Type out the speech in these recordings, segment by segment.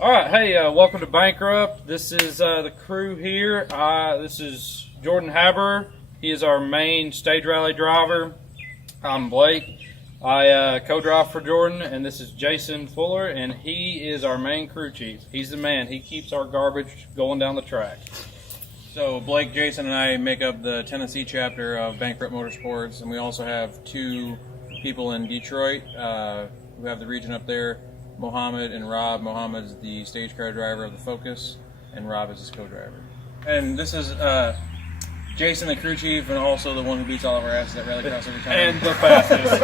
All right, hey, welcome to Bankrupt. This is the crew here. This is Jordan Haber. He is our main stage rally driver. I'm Blake. I co-drive for Jordan, and this is Jason Fuller, and he is our main crew chief. He's the man. He keeps our garbage going down the track. So Blake, Jason, and I make up the Tennessee chapter of Bankrupt Motorsports, and we also have two people in Detroit who have the region up there, Mohammed and Rob. Mohammed is the stage car driver of the Focus, and Rob is his co-driver. And this is Jason, the crew chief, and also the one who beats all of our asses at rallycross every time. And the fastest.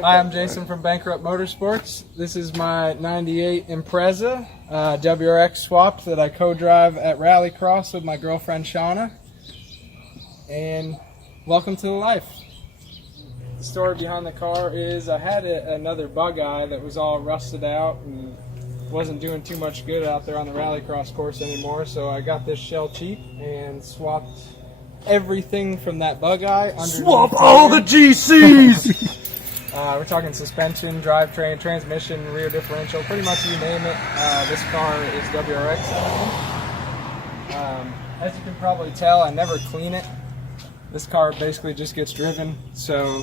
Hi, I'm Jason from Bankrupt Motorsports. This is my 98 Impreza WRX swap that I co-drive at Rallycross with my girlfriend Shauna. And welcome to the life. The story behind the car is I had another bug eye that was all rusted out and wasn't doing too much good out there on the Rallycross course anymore, so I got this shell cheap and swapped everything from that bug eye. Swap all the GCs! We're talking suspension, drivetrain, transmission, rear differential, pretty much you name it. This car is WRX. As you can probably tell, I never clean it. This car basically just gets driven, so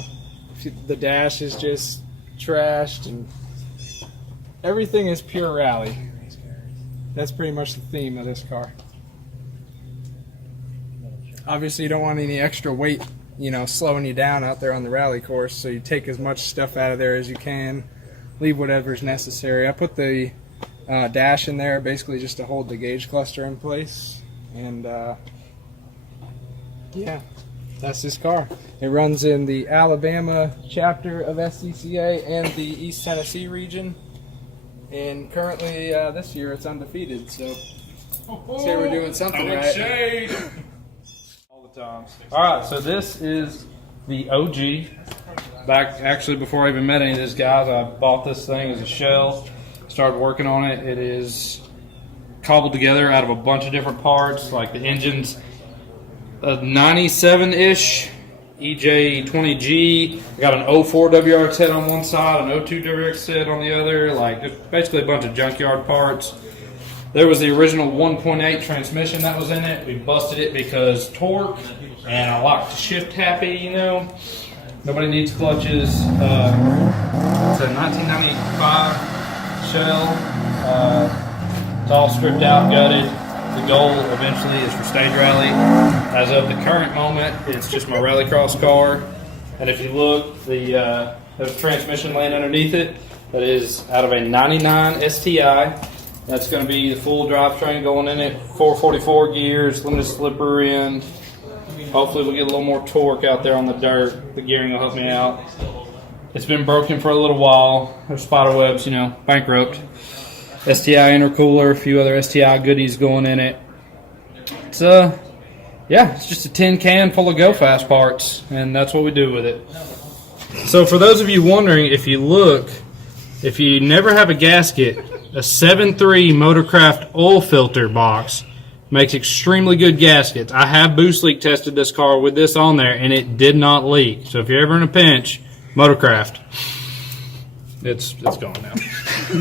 the dash is just trashed and everything is pure rally. That's pretty much the theme of this car. Obviously you don't want any extra weight, you know, slowing you down out there on the rally course, so you take as much stuff out of there as you can, leave whatever's necessary. I put the dash in there basically just to hold the gauge cluster in place, and yeah, that's this car. It runs in the Alabama chapter of SCCA and the East Tennessee region, and currently this year it's undefeated, so say we're doing something right. Alright, so this is the OG. Back actually before I even met any of these guys, I bought this thing as a shell, started working on it. It is cobbled together out of a bunch of different parts, like the engine's a 97-ish EJ20G. I got an 04 WRX head on one side, an 02 WRX head on the other, like just basically a bunch of junkyard parts. There was the original 1.8 transmission that was in it. We busted it because torque, and I like to shift happy, you know. Nobody needs clutches. It's a 1995 shell. It's all stripped out, gutted. The goal eventually is for stage rally. As of the current moment, it's just my rallycross car. And if you look, there's a transmission laying underneath it that is out of a 99 STI. That's going to be the full drivetrain going in it, 444 gears, limited slipper rear end. Hopefully we'll get a little more torque out there on the dirt. The gearing will help me out. It's been broken for a little while. There's spider webs, you know, bankrupt. STI intercooler, a few other STI goodies going in it. It's yeah, it's just a tin can full of go fast parts, and that's what we do with it. So for those of you wondering, if you look, if you never have a gasket, a 7.3 Motorcraft oil filter box makes extremely good gaskets. I have boost leak tested this car with this on there, and it did not leak. So if you're ever in a pinch, Motorcraft. It's gone now.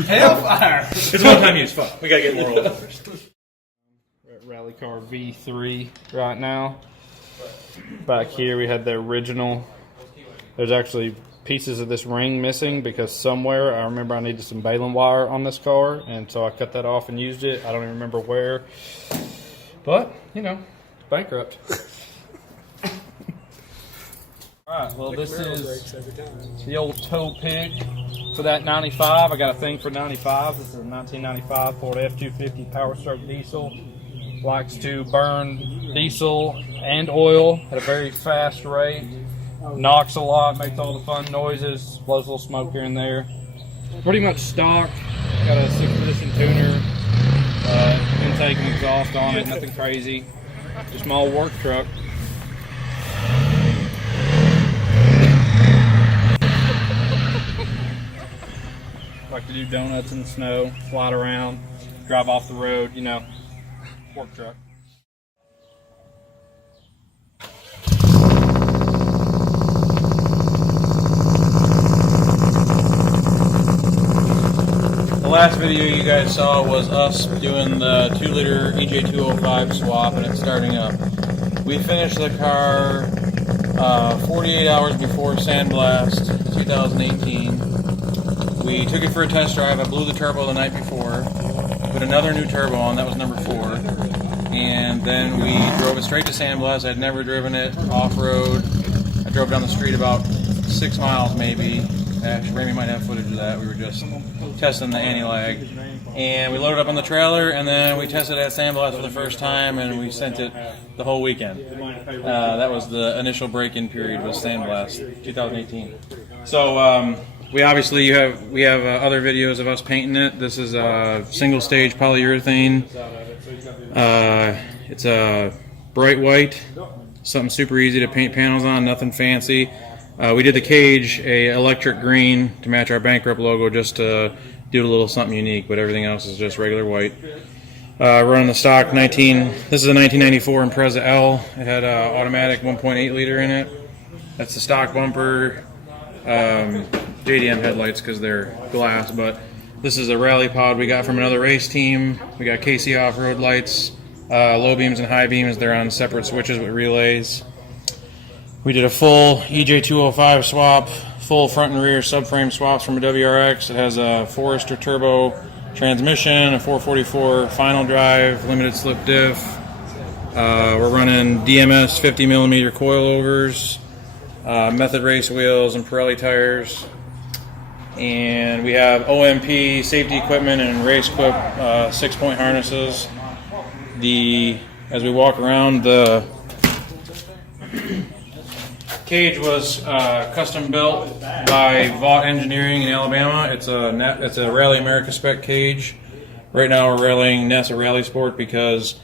Hellfire! It's one time use. Fuck. We gotta get more oil filters. We're at Rally Car V3 right now. Back here we had the original. There's actually pieces of this ring missing because somewhere I remember I needed some baling wire on this car, and so I cut that off and used it. I don't even remember where, but you know, bankrupt. Alright, well this is the old tow pig for that 95. I got a thing for 95. This is a 1995 Ford F-250 Power Stroke diesel. Likes to burn diesel and oil at a very fast rate. Knocks a lot, makes all the fun noises, blows a little smoke here and there. Pretty much stock. Got a 6-position tuner, intake and exhaust on it, nothing crazy. Just my old work truck. Like to do donuts in the snow, slide around, drive off the road, you know, work truck. last video you guys saw was us doing the 2-liter EJ205 swap, and it's starting up. We finished the car 48 hours before Sandblast 2018. We took it for a test drive. I blew the turbo the night before, put another new turbo on, that was number 4, and then we drove it straight to Sandblast. I'd never driven it off-road. I drove down the street about 6 miles maybe. Actually, Ramy might have footage of that. We were just testing the anti-lag. And we loaded up on the trailer, and then we tested it at Sandblast for the first time, and we sent it the whole weekend. That was the initial break-in period, was Sandblast 2018. So we obviously we have other videos of us painting it. This is a single-stage polyurethane. It's a bright white, something super easy to paint panels on, nothing fancy. We did the cage a electric green to match our Bankrupt logo, just to do a little something unique, but everything else is just regular white. Running the stock this is a 1994 Impreza L. It had an automatic 1.8 liter in it. That's the stock bumper. JDM headlights because they're glass, but this is a rally pod we got from another race team. We got KC off-road lights, low beams and high beams. They're on separate switches with relays. We did a full EJ205 swap, full front and rear subframe swaps from a WRX. It has a Forester turbo transmission, a 444 final drive, limited slip diff. We're running DMS 50mm coilovers, method race wheels, and Pirelli tires. And we have OMP safety equipment and race clip 6-point harnesses. As we walk around, the cage was custom built by Vaught Engineering in Alabama. It's a Rally America spec cage. Right now we're rallying NASA Rally Sport because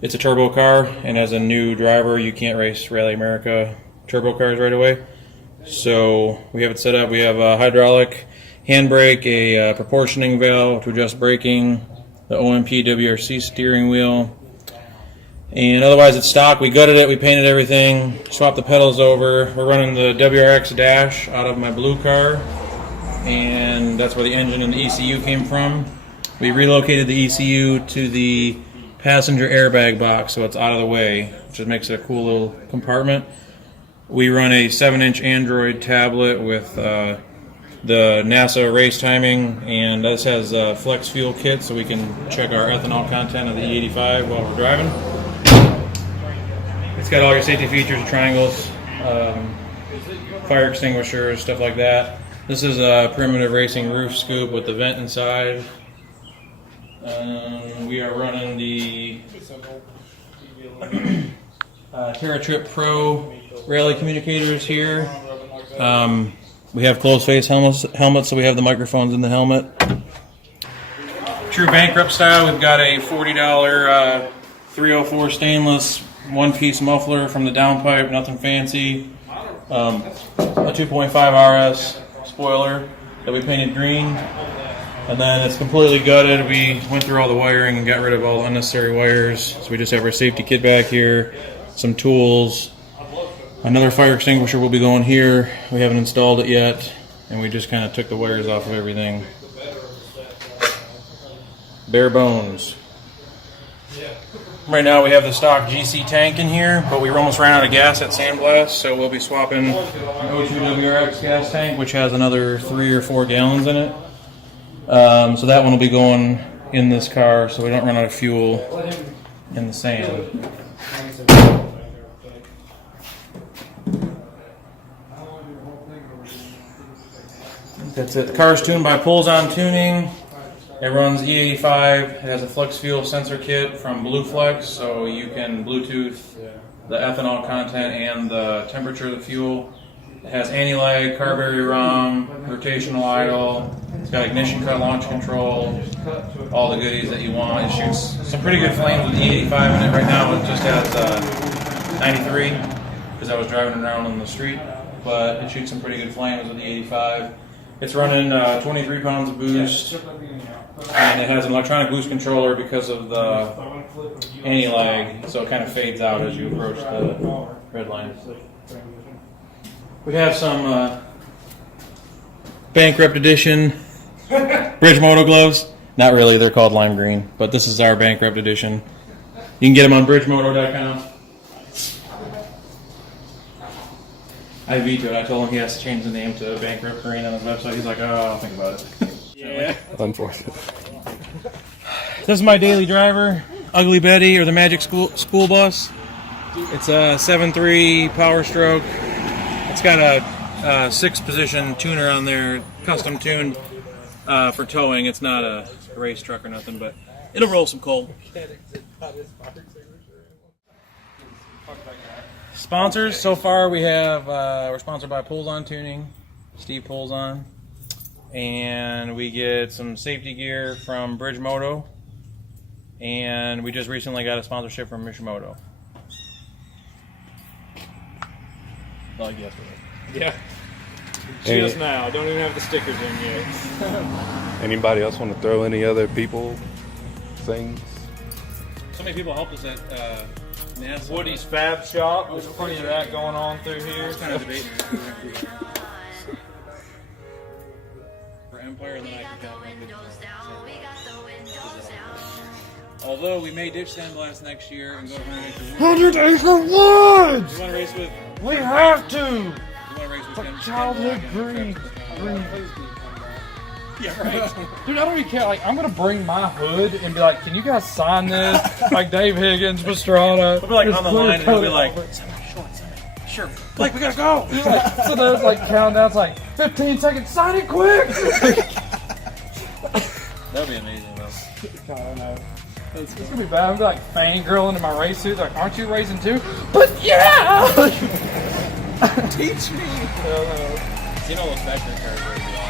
it's a turbo car, and as a new driver you can't race Rally America turbo cars right away. So we have it set up. We have a hydraulic handbrake, a proportioning valve to adjust braking, the OMP WRC steering wheel. And otherwise it's stock. We gutted it, we painted everything, swapped the pedals over. We're running the WRX dash out of my blue car, and that's where the engine and the ECU came from. We relocated the ECU to the passenger airbag box so it's out of the way, which just makes it a cool little compartment. We run a 7-inch Android tablet with the NASA race timing, and this has a flex fuel kit so we can check our ethanol content of the E85 while we're driving. It's got all your safety features, triangles, fire extinguishers, stuff like that. This is a primitive racing roof scoop with the vent inside. We are running the TerraTrip Pro rally communicators here. We have closed face helmets, so we have the microphones in the helmet. True Bankrupt style, we've got a $40 304 stainless one-piece muffler from the downpipe, nothing fancy. A 2.5 RS spoiler that we painted green, and then it's completely gutted. We went through all the wiring and got rid of all the unnecessary wires, so we just have our safety kit back here, some tools. Another fire extinguisher will be going here. We haven't installed it yet, and we just kind of took the wires off of everything. Bare bones. Right now we have the stock GC tank in here, but we almost ran out of gas at Sandblast, so we'll be swapping an O2 WRX gas tank, which has another 3 or 4 gallons in it. So that one will be going in this car so we don't run out of fuel in the sand. That's it. The car's tuned by Pulls On Tuning. It runs E85. It has a flex fuel sensor kit from BlueFlex, so you can Bluetooth the ethanol content and the temperature of the fuel. It has anti-lag, carburetor ROM, rotational idle. It's got ignition cut launch control, all the goodies that you want. It shoots some pretty good flames with the E85 in it. Right now it just has 93 because I was driving around on the street, but it shoots some pretty good flames with the 85. It's running 23 pounds of boost, and it has an electronic boost controller because of the anti-lag, so it kind of fades out as you approach the red line. We have some Bankrupt Edition Bridge Moto gloves. Not really. They're called lime green, but this is our Bankrupt edition. You can get them on bridgemoto.com. I vetoed. I told him he has to change the name to Bankrupt Green on his website. He's like, oh, I'll think about it. Yeah. Unfortunate. This is my daily driver, Ugly Betty, or the Magic School Bus. It's a 7.3 Power Stroke. It's got a 6-position tuner on there, custom tuned for towing. It's not a race truck or nothing, but it'll roll some coal. Sponsors, so far we have, we're sponsored by Pulls On Tuning, Steve Pulls On, and we get some safety gear from Bridge Moto, and we just recently got a sponsorship from Mishimoto. Like yesterday. Yeah. Just now. Don't even have the stickers in yet. Anybody else want to throw any other people things? So many people helped us at NASA. Woody's Fab Shop. There's plenty of that going on through here. Kind of debating for Empire, and then I can although we may ditch sandblast next year and go 100 Acre Woods! You want to race with? We have to! You want to race with Childhood green. Yeah, right. Dude, I don't even care. Like, I'm gonna bring my hood and be like, "Can you guys sign this?" Like Dave Higgins, Pastrana. We'll be like on the line, and we'll be like, "Sure, Blake, we gotta go." Like, so there's like countdowns, like 15 seconds. Sign it quick. That'd be amazing, though. I don't know. It's gonna be bad. I'm gonna be like fangirling in my race suit. Like, aren't you racing too? But yeah. Teach me. You know those factory cars would be awesome.